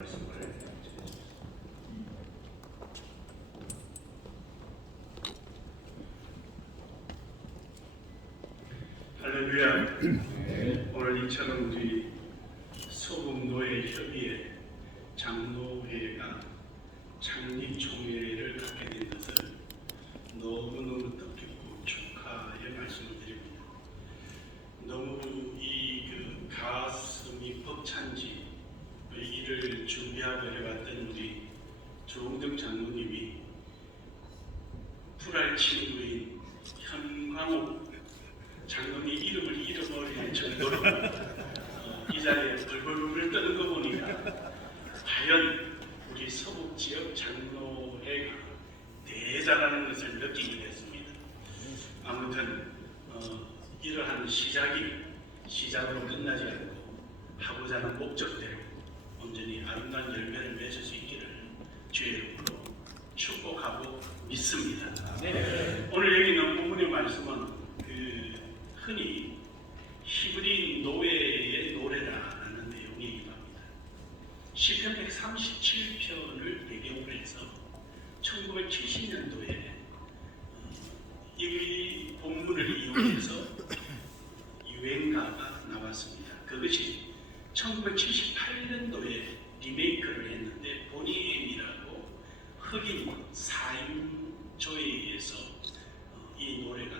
말씀을 할렐루야. 오늘 이처럼 우리 서북노예협의회 장로회가 창립총회를 갖게 된 것을 너무너무 뜻깊고 축하의 말씀을 드립니다. 너무 이 가슴이 벅찬지 이를 준비하고 해왔던 우리 조홍정 장로님이 불알 친구인 현광옥 장로님 이름을 잃어버릴 정도로 이 자리에 벌벌벌 떠는 거 보니까 과연 우리 서북 지역 장로회가 대단하는 것을 느끼게 됐습니다. 아무튼 이러한 시작으로 끝나지 않고 하고자 하는 목적대로 온전히 아름다운 열매를 맺을 수 있기를 주의 이름으로 축복하고 믿습니다. 네. 오늘 여기 있는 본문의 말씀은 흔히 히브리 노예의 노래라는 내용이기도 합니다. 시편 137편을 배경으로 해서 1970년도에 이 본문을 이용해서 유행가가 나왔습니다. 그것이 1978년도에 리메이크를 했는데 보니 엠이라고 흑인 4인조에 의해서 이 노래가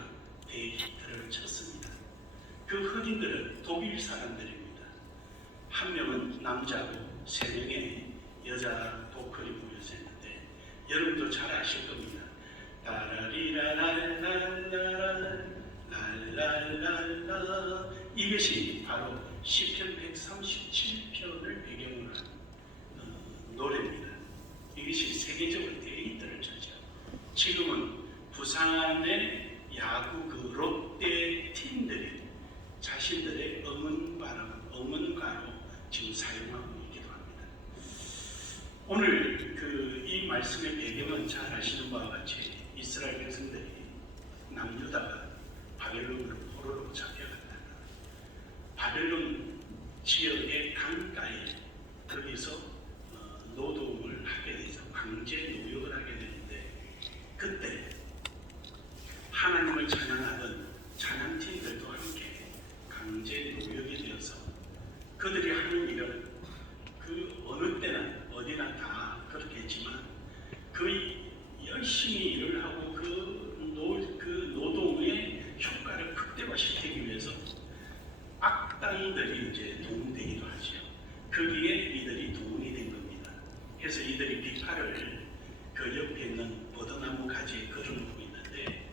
대히트를 쳤습니다. 그 흑인들은 독일 사람들입니다. 한 명은 남자고 3명의 여자 보컬이 모여서 했는데 여러분도 잘 아실 겁니다. 랄랄랄라 이것이 바로 시편 137편을 배경으로 한 노래입니다. 이것이 세계적으로 대히트를 쳤죠. 지금은 부산의 야구 롯데 팀들이 자신들의 응원가로 지금 사용하고 있기도 합니다. 오늘 이 말씀의 배경은 잘 아시는 바와 같이 이스라엘 백성들이 남유다가 바벨론으로 포로로 잡혀갔다가 바벨론 지역의 강가에 거기서 노동을 하게 돼서 강제 노역을 하게 되는데 그때 하나님을 찬양하던 찬양팀들도 함께 강제 노역이 되어서 그들이 하는 일은 어느 때나 어디나 다 그렇겠지만 열심히 일을 하고 노동의 효과를 극대화시키기 위해서 악당들이 이제 동원되기도 하죠. 거기에 이들이 동원이 된 겁니다. 그래서 이들이 비파를 그 옆에 있는 버드나무 가지에 걸어놓고 있는데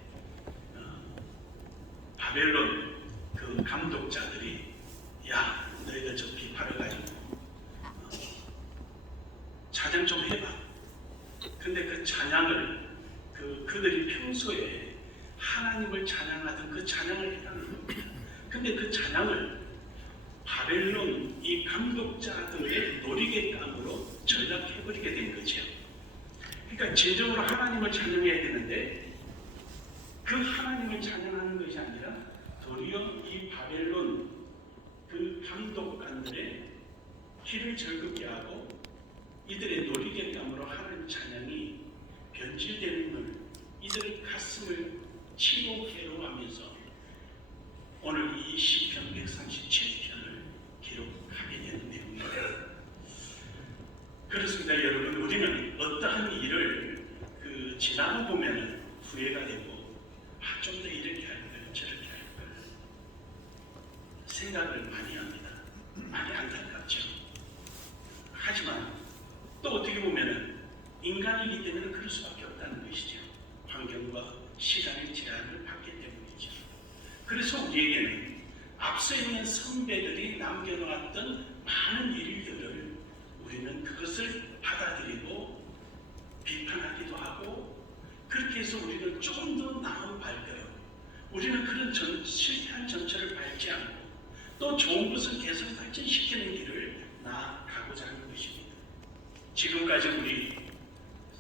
바벨론 감독자들이 야 너희들 저 비파를 가지고 찬양 좀 해봐. 근데 그 찬양을 그들이 평소에 하나님을 찬양하던 그 찬양을 해라는 겁니다. 근데 그 찬양을 바벨론 이 감독자들의 놀이개감으로 전락해버리게 된 거죠. 그러니까 진정으로 하나님을 찬양해야 되는데 그 하나님을 찬양하는 것이 아니라 도리어 이 바벨론 감독관들의 귀를 즐겁게 하고 이들의 놀이개감으로 하나님 찬양이 변질되는 걸 이들의 가슴을 치고 괴로워하면서 오늘 이 시편 137편을 기록하게 되는 내용입니다. 그렇습니다. 여러분, 우리는 어떠한 일을 지나고 보면 후회가 되고 좀 더 이렇게 할 걸, 저렇게 할 걸 생각을 많이 합니다. 많이 안타깝죠. 하지만 또 어떻게 보면 인간이기 때문에 그럴 수밖에 없다는 것이죠. 환경과 시간의 제한을 받기 때문이죠. 그래서 우리에게는 앞서 있는 선배들이 남겨놓았던 많은 일들을 우리는 그것을 받아들이고 비판하기도 하고 그렇게 해서 우리는 조금 더 나은 발걸음, 우리는 그런 실패한 전철을 밟지 않고 또 좋은 것을 계속 발전시키는 길을 나아가고자 하는 것입니다. 지금까지 우리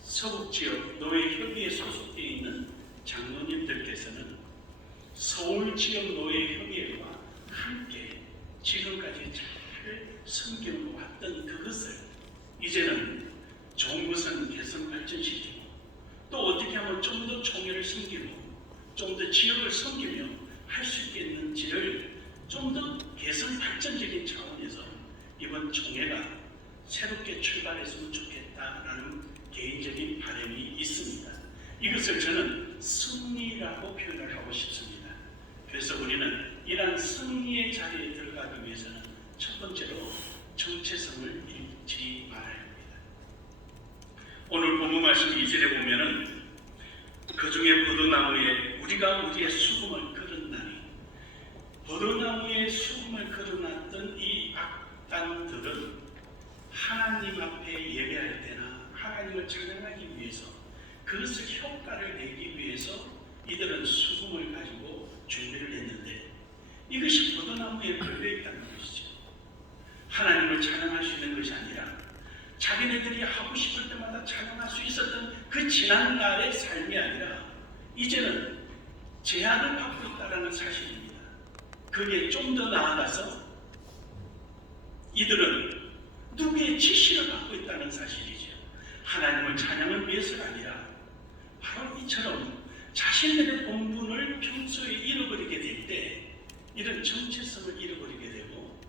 서북지역 노예협의회에 소속되어 있는 장로님들께서는 서울지역 노예협의회와 함께 지금까지 잘 섬겨왔던 그것을 이제는 좋은 것은 개선 발전시키고 또 어떻게 하면 좀 더 총회를 섬기고 좀 더 지역을 섬기며 할 수 있겠는지를 좀 더 개선 발전적인 차원에서 이번 총회가 새롭게 출발했으면 좋겠다라는 개인적인 바람이 있습니다. 이것을 저는 승리라고 표현을 하고 싶습니다. 그래서 우리는 이러한 승리의 자리에 들어가기 위해서는 첫 번째로 정체성을 잃지 말아야 합니다. 오늘 본문 말씀 2절에 보면은 그 중에 포도나무에 우리가 우리의 수금을 걸었나니, 포도나무에 수금을 걸어놨던 이 악단들은 하나님 앞에 예배할 때나 하나님을 찬양하기 위해서 그것을 효과를 내기 위해서 이들은 수금을 가지고 준비를 했는데 이것이 포도나무에 걸려있다는 것이죠. 하나님을 찬양할 수 있는 것이 아니라 자기네들이 하고 싶을 때마다 찬양할 수 있었던 그 지난 날의 삶이 아니라 이제는 제한을 받고 있다는 사실입니다. 그게 좀 더 나아가서 이들은 누구의 지시를 받고 있다는 사실이죠. 하나님을 찬양을 위해서가 아니라 바로 이처럼 자신들의 본분을 평소에 잃어버리게 될 때 이런 정체성을 잃어버리게 되고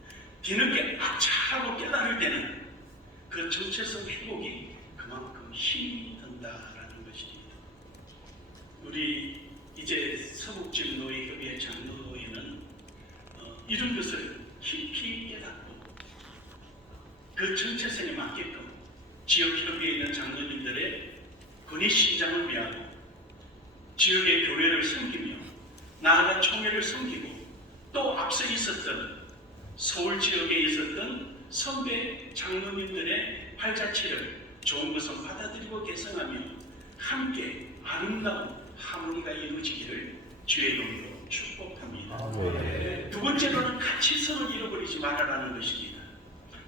뒤늦게 아차하고 깨달을 때는 그 정체성 회복이 그만큼 힘이 든다라는 것입니다. 우리 이제 서북지역노예협의회 장로회는 이런 것을 깊이 깨닫고 그 정체성에 맞게끔 지역협의회에 있는 장로님들의 권위신장을 위하고 지역의 교회를 섬기며 나아가 총회를 섬기고 또 앞서 있었던 서울 지역에 있었던 선배 장로님들의 팔자취를 좋은 것을 받아들이고 개선하며 함께 아름다운 하모니가 이루어지기를 주의 이름으로 축복합니다. 두 번째로는 가치성을 잃어버리지 말아라는 것입니다.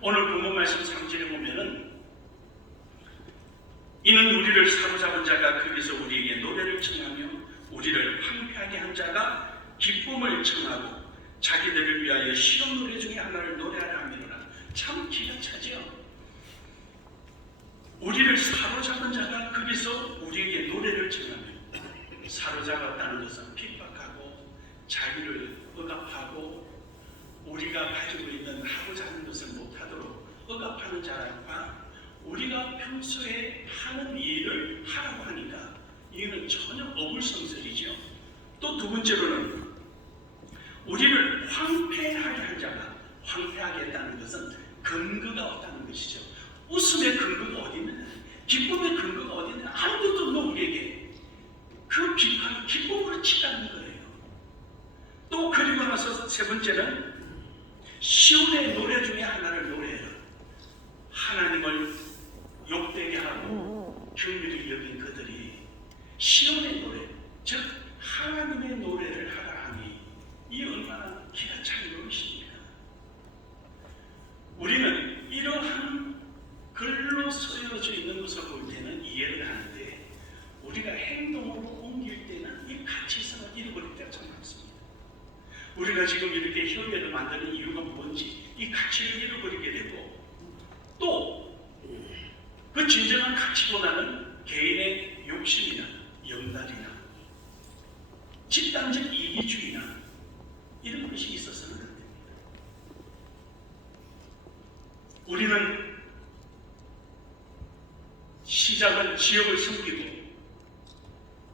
오늘 본문 말씀 3절에 보면은 이는 우리를 사로잡은 자가 거기서 우리에게 노래를 청하며 우리를 황폐하게 한 자가 기쁨을 청하고 자기들을 위하여 시험 노래 중에 하나를 노래하라 하미로라. 참 기가 차죠. 우리를 사로잡은 자가 거기서 우리에게 노래를 청하며, 사로잡았다는 것은 핍박하고 자기를 억압하고 우리가 가지고 있는 하고자 하는 것을 못하도록 억압하는 자가 우리가 평소에 하는 일을 하라고 하니까 이거는 전혀 어불성설이죠. 또 두 번째로는 우리를 황폐하게 한 자가, 황폐하게 했다는 것은 근거가 없다는 것이죠. 웃음의 근거가 어디 있느냐, 기쁨의 근거가 어디 있느냐, 아무것도 없는 우리에게 그 비판을 기쁨으로 치라는 거예요. 또 그리고 나서 세 번째는 시온의 노래 중에 하나를 노래해라. 하나님을 욕되게 하고 경멸히 여긴 그들이 시온의 노래, 즉 하나님의 노래를 하라 하니 이 얼마나 기가 찬 노릇입니까? 우리는 이러한 글로 쓰여져 있는 것을 볼 때는 이해를 하는데 우리가 행동으로 옮길 때는 이 가치성을 잃어버릴 때가 참 많습니다. 우리가 지금 이렇게 협의회를 만드는 이유가 뭔지 이 가치를 잃어버리게 되고 또 그 진정한 가치보다는 개인의 욕심이나 영달이나 집단적 이기주의나 이런 것이 있어서는 안 됩니다. 우리는 시작은 지역을 섬기고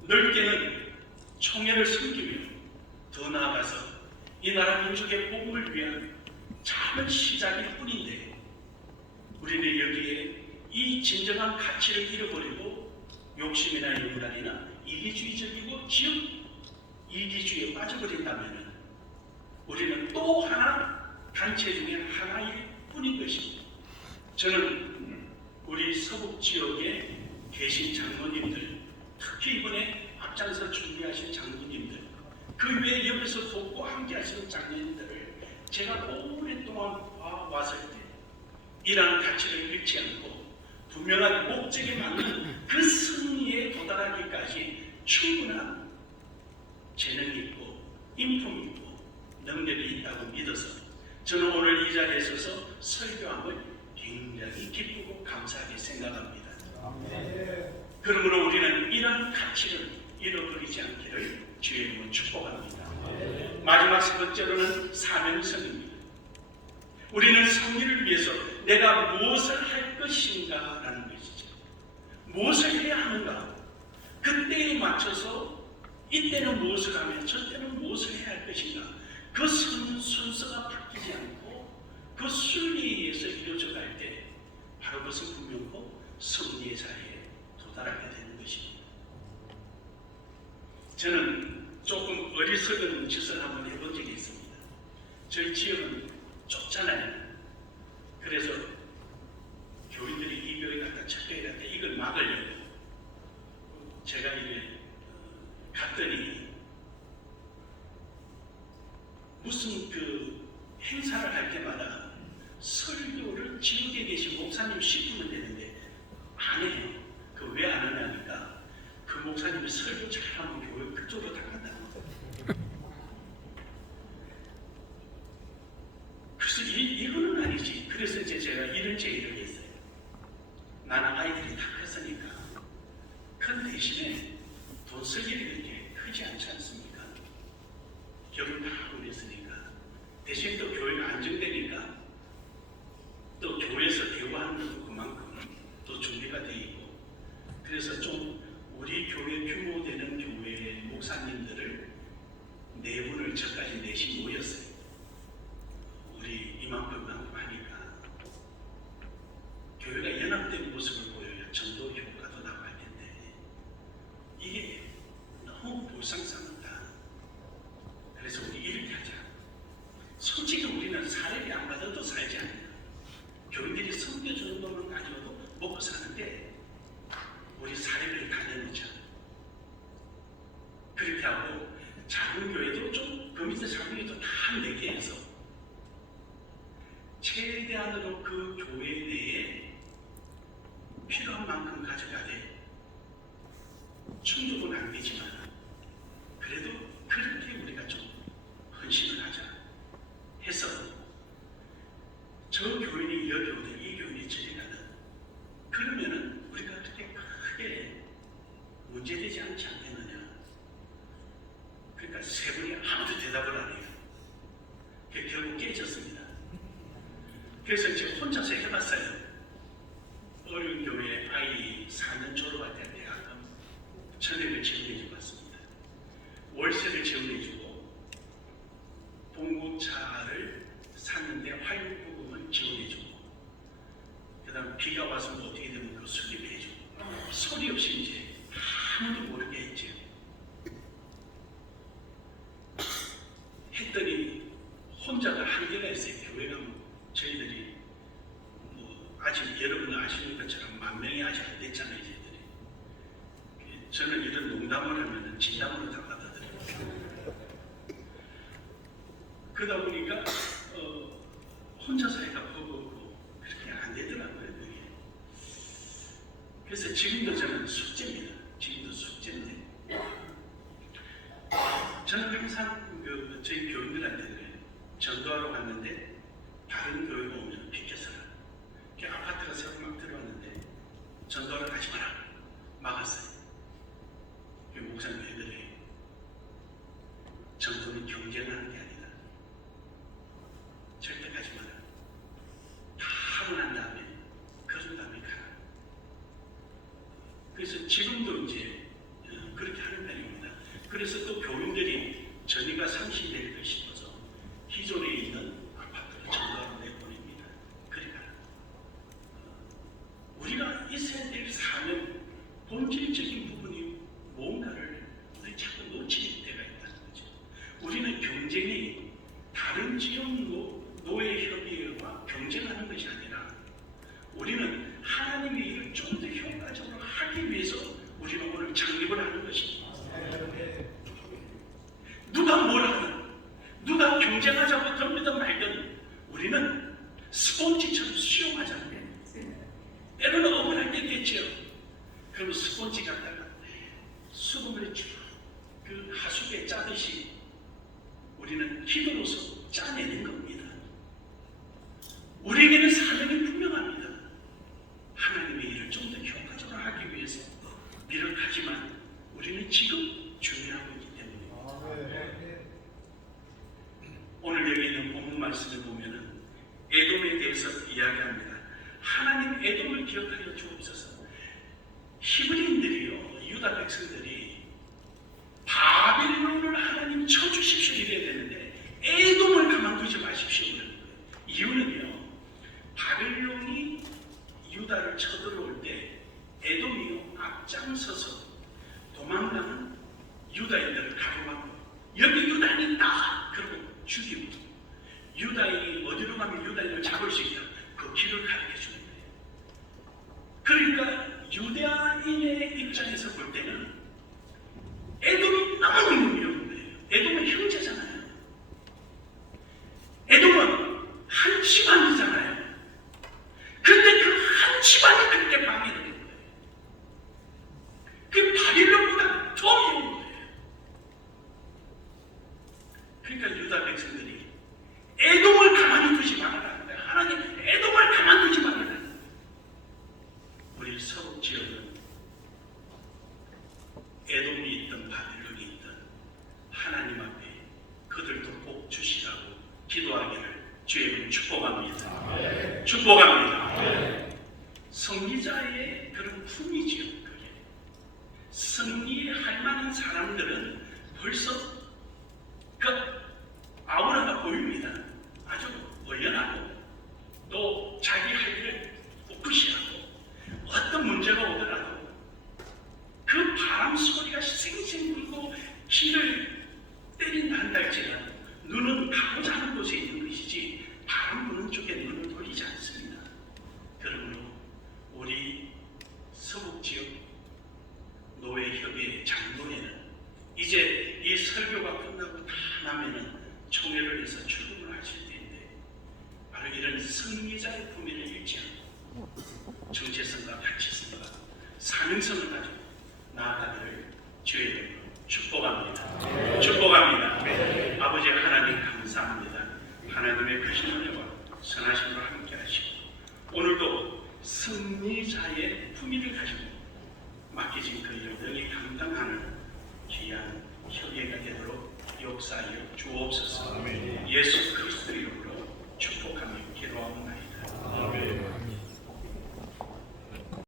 넓게는 총회를 섬기며 더 나아가서 이 나라 민족의 복음을 위한 작은 시작일 뿐인데 우리는 여기에 이 진정한 가치를 잃어버리고 욕심이나 영달이나 이기주의적이고 지역 이기주의에 빠져버린다면 우리는 또 하나 단체 중에 하나일 뿐인 것입니다. 저는 우리 서북 지역에 계신 장로님들, 특히 이번에 앞장서 준비하신 장로님들, 그 외에 옆에서 돕고 함께 하시는 장로님들을 제가 오랫동안 봐왔을 때 이러한 가치를 잃지 않고 분명한 목적에 맞는 그 승리에 도달하기까지 충분한 재능이 있고 인품이 있고 능력이 있다고 믿어서 저는 오늘 이 자리에 서서 설교함을 굉장히 기쁘고 감사하게 생각합니다. 그러므로 우리는 이런 가치를 잃어버리지 않기를 주의 이름으로 축복합니다. 마지막 세 번째로는 사명성입니다. 우리는 성리를 위해서 내가 무엇을 할 것인가 라는 것이죠. 무엇을 해야 하는가? 그때에 맞춰서 이때는 무엇을 하면 저때는 무엇을 해야 할 것인가? 그 순서가 바뀌지 않고 그 순리에 의해서 이루어져 갈 때 바로 그것은 분명코 승리의 자리에 도달하게 되는 것입니다. 저는 조금 어리석은 짓을 한번 해본 적이 있습니다. 저희 지역은 좁잖아요. 그래서 교인들이 이 교회 갔다 저 교회 갔다 이걸 막으려고 제가 이래 갔더니 무슨 그 행사를 할 때마다 설교를 지역에 계신 목사님 시키면 되는데 안 해요. 그 왜 안 하냐니까 그 목사님이 설교 잘하면 교회 그쪽으로 다 간다고. 그래서 이거는 아니지. 그래서 이제 제가 이런 제의를 했어요. 나는 아이들이 다 컸으니까 큰 대신에 돈 쓸 일이 그렇게 크지 않지 않습니까? 결혼 다 하고 그랬으니까 대신 또 교회가 안정되니까 또 교회에서 대우하는 것도 그만큼 또 준비가 돼 있고 그래서 좀 우리 교회 규모 되는 교회의 목사님들을 네 분을 저까지 넷이 모였어요. 우리 이만큼 하니까 교회가 연합된 모습을 보여야 전도 효과도 나갈 텐데 이게 너무 불상사하다. 그래서 우리 이렇게 하자. 솔직히 우리는 사례비 안 받아도 살지 않는다. 교인들이 섬겨주는 것만 가지고도 먹고 사는데 우리 사례비를 다 내놓자. 그렇게 하고 작은 교회도 좀 그 밑에 작은 교회도 다 내게 해서 최대한으로 그 교회 내에 필요한 만큼 가져가되 충족은 안 되지만 그래도 그렇게 우리가 좀 헌신을 하자 해서 저 교인이 여기 오든 이 교인이 저리 가든 그러면은 우리가 그렇게 크게 문제되지 않지 않겠느냐. 그러니까 세 분이 아무도 대답을 안 해요. 결국 깨졌습니다. 그래서 제가 혼자서 해봤어요. 어려운 교회 아이 4년 졸업할 때 대학금 전액을 지원해주고 왔습니다. 월세를 지원해주고 봉고차를 샀는데 화요부금을 지원해주고 그 다음 비가 와서 뭐 어떻게 되면 그 수립해주고 소리 없이 이제 아무도 모르게 했죠. 했더니 혼자가 한계가 있어요. 교회가 저희들이 뭐 아직 여러분 아시는 것처럼 10,000명이 아직 안 됐잖아요. 저희들이. 저는 이런 농담을 하면 진담으로 다 받아들여요. 그러다 보니까 혼자서 해가 버거고 그렇게 안 되더라고요. 그게. 그래서 지금도 저는 숙제입니다. 지금도 숙제인데 저는 항상 저희 교인들한테 전도하러 갔는데 다른 교회가 오면 비켜서라. 아파트가 새로 막 들어왔는데 전도하러 가지 마라. 막았어요. 목사님 왜 그래요? 전도는 경쟁하는 게 아니다. 절대 가지 마라. 다 하고 난 다음에 그런 다음에 가라. 그래서 지금도 이제 그렇게 하는 편입니다. 그래서 또 교인들이 전이가 상실될 것 싶어서 기존에 있는 아파트를 전도하러 내보냅니다. 그러니까 우리가 있어야 될 사명, 본질적인 부분이 뭔가를 우리 자꾸 놓치는 때가 있다는 거죠. 우리는 경쟁이 다른 지역 노예협의회와 경쟁하는 것이 아니라 우리는 하나님의 일을 좀 더 효과적으로 하기 위해서 우리는 오늘 창립을 하는 것입니다. 누가 뭐라 하든 누가 경쟁하자고 덤비든 말든 우리는 스폰지처럼 수용하자는 거예요. 때로는 억울할 때 있겠죠. 그럼 스폰지 갖다가 수분을 쭉 그 하수구에 짜듯이 우리는 기도로서 짜내는 겁니다. 우리에게는 사명이 분명합니다. 에돔을 기억하여 주옵소서. 히브리인들이요, 유다 백성들이 바벨론을 하나님 쳐주십시오 이래야 되는데 에돔을 가만두지 마십시오 그러는 거예요. 이유는요, 바벨론이 유다를 쳐들어올 때 에돔이요 앞장서서 도망가는 유다인들을 가로막고 여기 유다인이 있다 그러고 죽이고, 유다인이 어디로 가면 유다인을 잡을 수 있다 그 길을 가르쳐 주는 거예요. 그러니까 유대인의 입장에서 볼 때는 에돔이 너무너무 위험한 거예요. 에돔은 형제잖아요. 에돔은 한 집안이잖아요. 근데 그 한 집안이 그렇게 방해를 된 거예요. 그 바빌론보다 더 위험한 거예요. 그러니까 유다 백성들이 에돔을 가만히 두지 말아라. 하나님 에돔을 가만두지 말아라. 우리 서북 지역은 에돔이 있든 바빌론이 있든 하나님 앞에 그들도 복 주시라고 기도하기를 주의 이름으로 축복합니다. 축복합니다. 승리자의 그런 품이지요. 그게 승리할 만한 사람들은 벌써 그 아우라가 보입니다. 아주 얼연하고 또 자기 할 일을 꿋꿋이하고 어떤 문제가 오더라도 그 바람 소리가 쌩쌩 불고 귀를 때린다 한다 할지라도 눈은 가고자 하는 곳에 있는 것이지 바람 부는 쪽에 눈을 돌리지 않습니다. 그러므로 우리 서북지역 노예협의 장로회는 이제 이 설교가 끝나고 다 나면은 총회를 해서 출근을 하실 텐데 바로 이런 승리자의 품위를 잃지 않고 정체성과 가치성과 사명성을 가지고 나아가기를 주의 이름으로 축복합니다. 축복합니다. 아버지 하나님 감사합니다. 하나님의 크신 은혜와 선하심으로 함께 하시고 오늘도 승리자의 품위를 가지고 맡기신 그 일을 능히 감당하는 귀한 협의가 되도록 역사하여 주옵소서. 예수